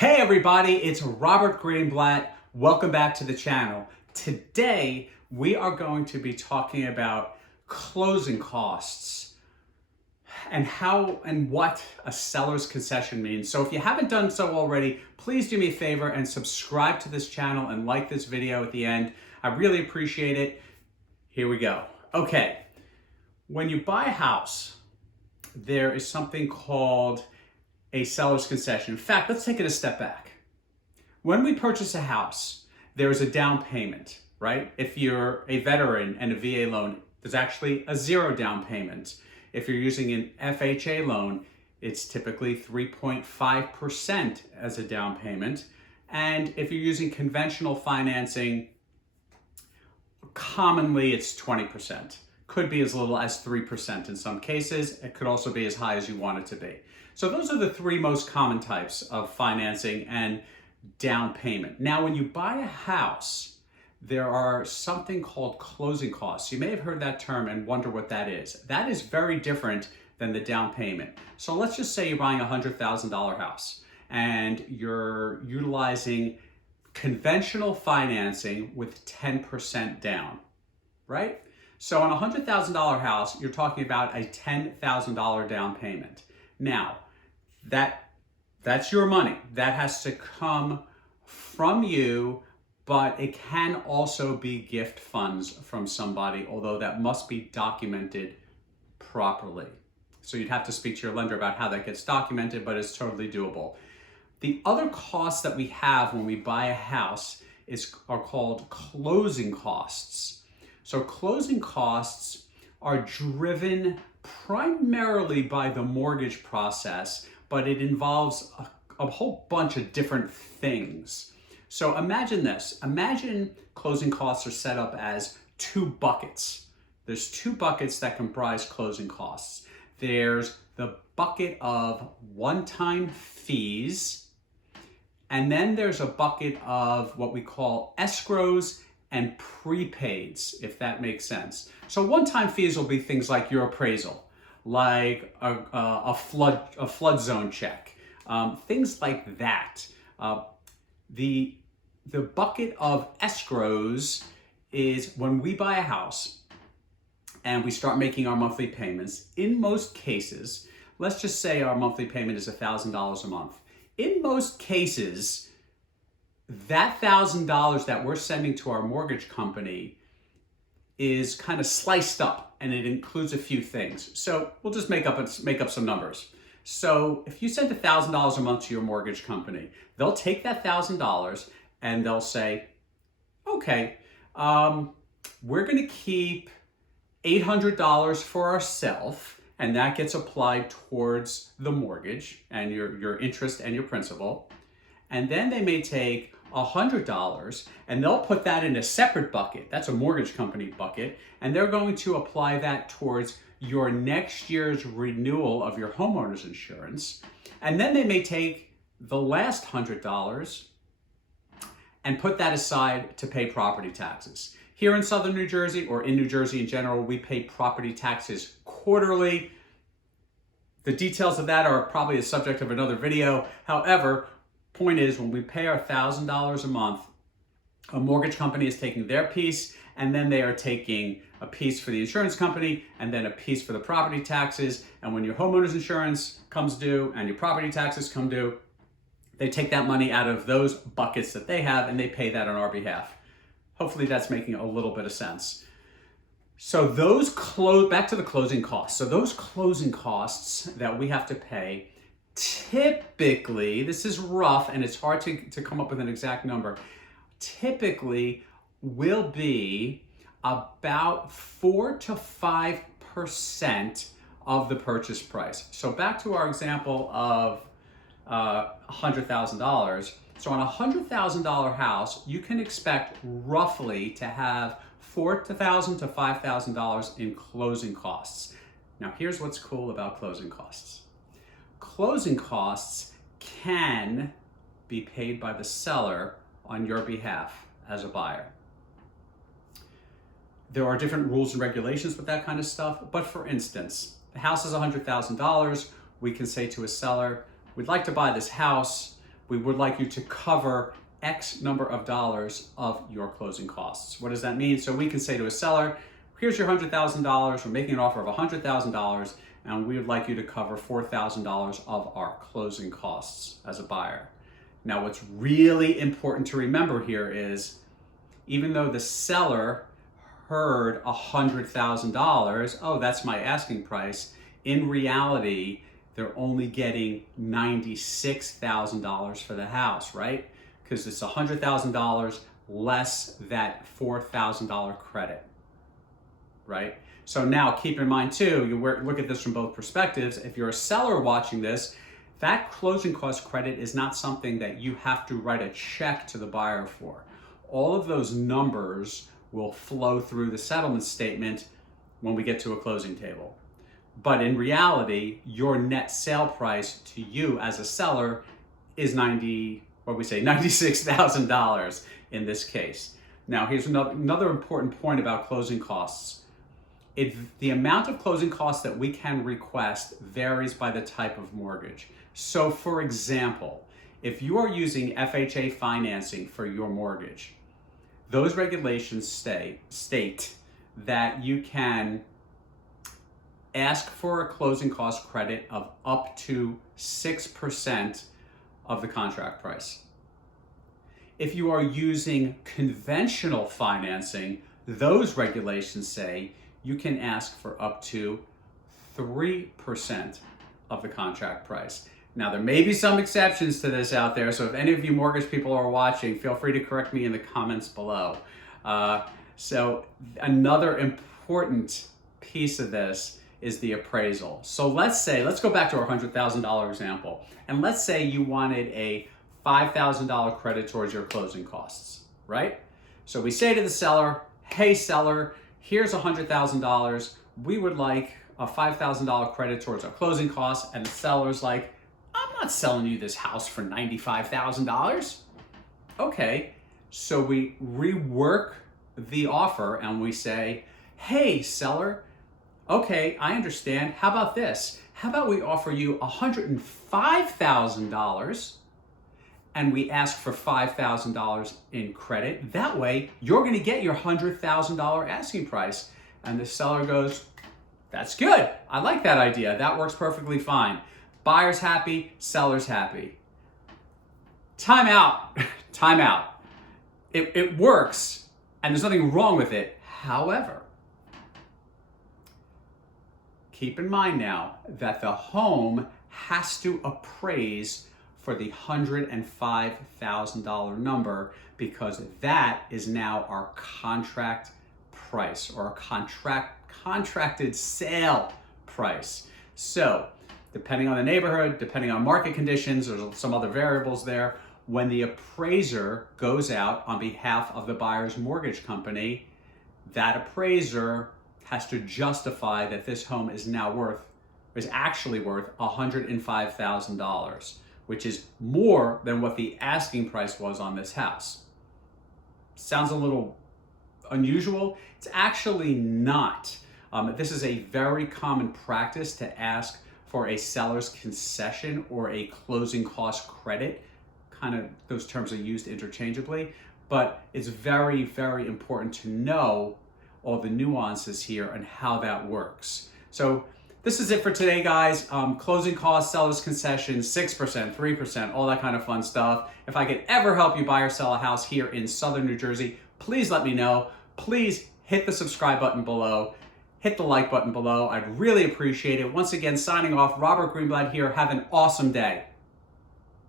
Hey everybody, it's Robert Greenblatt. Welcome back to the channel. Today, we are going to be talking about closing costs and how and what a seller's concession means. So if you haven't done so already, please do me a favor and subscribe to this channel and like this video at the end. I really appreciate it. Here we go. Okay, when you buy a house, there is something called a seller's concession. In fact, let's take it a step back. When we purchase a house, there's a down payment, right? If you're a veteran and a VA loan, there's actually a zero down payment. If you're using an FHA loan, it's typically 3.5% as a down payment. And if you're using conventional financing, commonly it's 20%. Could be as little as 3% in some cases. It could also be as high as you want it to be. So those are the three most common types of financing and down payment. Now, when you buy a house, there are something called closing costs. You may have heard that term and wonder what that is. That is very different than the down payment. So let's just say you're buying a $100,000 house and you're utilizing conventional financing with 10% down, right? So on a $100,000 house, you're talking about a $10,000 down payment. Now, that's your money. That has to come from you, but it can also be gift funds from somebody, although that must be documented properly. So you'd have to speak to your lender about how that gets documented, but it's totally doable. The other costs that we have when we buy a house are called closing costs. So closing costs are driven primarily by the mortgage process, but it involves a whole bunch of different things. So imagine this. Imagine closing costs are set up as two buckets. There's two buckets that comprise closing costs. There's the bucket of one-time fees, and then there's a bucket of what we call escrows and prepaids, if that makes sense. So one-time fees will be things like your appraisal, like a flood zone check, things like that. The bucket of escrows is when we buy a house and we start making our monthly payments. In most cases, let's just say our monthly payment is $1,000 a month. In most cases, that $1,000 that we're sending to our mortgage company is kind of sliced up, and it includes a few things. So we'll just make up some numbers. So if you send $1,000 a month to your mortgage company, they'll take that $1,000 and they'll say, okay, we're going to keep $800 for ourselves, and that gets applied towards the mortgage and your interest and your principal. And then they may take $100 and they'll put that in a separate bucket. That's a mortgage company bucket. And they're going to apply that towards your next year's renewal of your homeowner's insurance. And then they may take the last $100 and put that aside to pay property taxes. Here in Southern New Jersey, or in New Jersey in general, we pay property taxes quarterly. The details of that are probably the subject of another video. However, point is, when we pay our $1,000 a month, a mortgage company is taking their piece, and then they are taking a piece for the insurance company, and then a piece for the property taxes. And when your homeowner's insurance comes due and your property taxes come due, they take that money out of those buckets that they have and they pay that on our behalf. Hopefully that's making a little bit of sense. So back to the closing costs. So those closing costs that we have to pay, typically, this is rough and it's hard to come up with an exact number, typically will be about 4 to 5% of the purchase price. So back to our example of $100,000. So on a $100,000 house, you can expect roughly to have $4,000 to $5,000 in closing costs. Now here's what's cool about closing costs. Closing costs can be paid by the seller on your behalf as a buyer. There are different rules and regulations with that kind of stuff, but for instance, the house is $100,000. We can say to a seller, we'd like to buy this house we would like you to cover X number of dollars of your closing costs. What does that mean? So we can say to a seller, here's your $100,000, we're making an offer of $100,000, and we would like you to cover $4,000 of our closing costs as a buyer. Now, what's really important to remember here is, even though the seller heard $100,000, oh, that's my asking price, in reality, they're only getting $96,000 for the house, right? Because it's $100,000 less that $4,000 credit, right? So now keep in mind too, you look at this from both perspectives. If you're a seller watching this, that closing cost credit is not something that you have to write a check to the buyer for. All of those numbers will flow through the settlement statement when we get to a closing table. But in reality, your net sale price to you as a seller is $96,000 in this case. Now, here's another important point about closing costs. The amount of closing costs that we can request varies by the type of mortgage. So for example, if you are using FHA financing for your mortgage, those regulations state that you can ask for a closing cost credit of up to 6% of the contract price. If you are using conventional financing, those regulations say you can ask for up to 3% of the contract price. Now, there may be some exceptions to this out there, so if any of you mortgage people are watching, feel free to correct me in the comments below. So another important piece of this is the appraisal. So let's go back to our $100,000 example, and let's say you wanted a $5,000 credit towards your closing costs, right? So we say to the seller, hey seller, here's $100,000. We would like a $5,000 credit towards our closing costs. And the seller's like, I'm not selling you this house for $95,000. Okay, so we rework the offer and we say, hey seller, okay, I understand. How about this? How about we offer you $105,000 and we ask for $5,000 in credit. That way, you're gonna get your $100,000 asking price. And the seller goes, that's good. I like that idea. That works perfectly fine. Buyer's happy, seller's happy. Time out, time out. It works, and there's nothing wrong with it. However, keep in mind now that the home has to appraise for the $105,000 number, because that is now our contract price, or our contracted sale price. So depending on the neighborhood, depending on market conditions, there's some other variables there. When the appraiser goes out on behalf of the buyer's mortgage company, that appraiser has to justify that this home is actually worth $105,000, which is more than what the asking price was on this house. Sounds a little unusual? It's actually not. This is a very common practice to ask for a seller's concession or a closing cost credit. Kind of, those terms are used interchangeably, but it's very, very important to know all the nuances here and how that works. So this is it for today, guys. Closing costs, seller's concessions, 6%, 3%, all that kind of fun stuff. If I could ever help you buy or sell a house here in Southern New Jersey, please let me know. Please hit the subscribe button below. Hit the like button below. I'd really appreciate it. Once again, signing off, Robert Greenblatt here. Have an awesome day.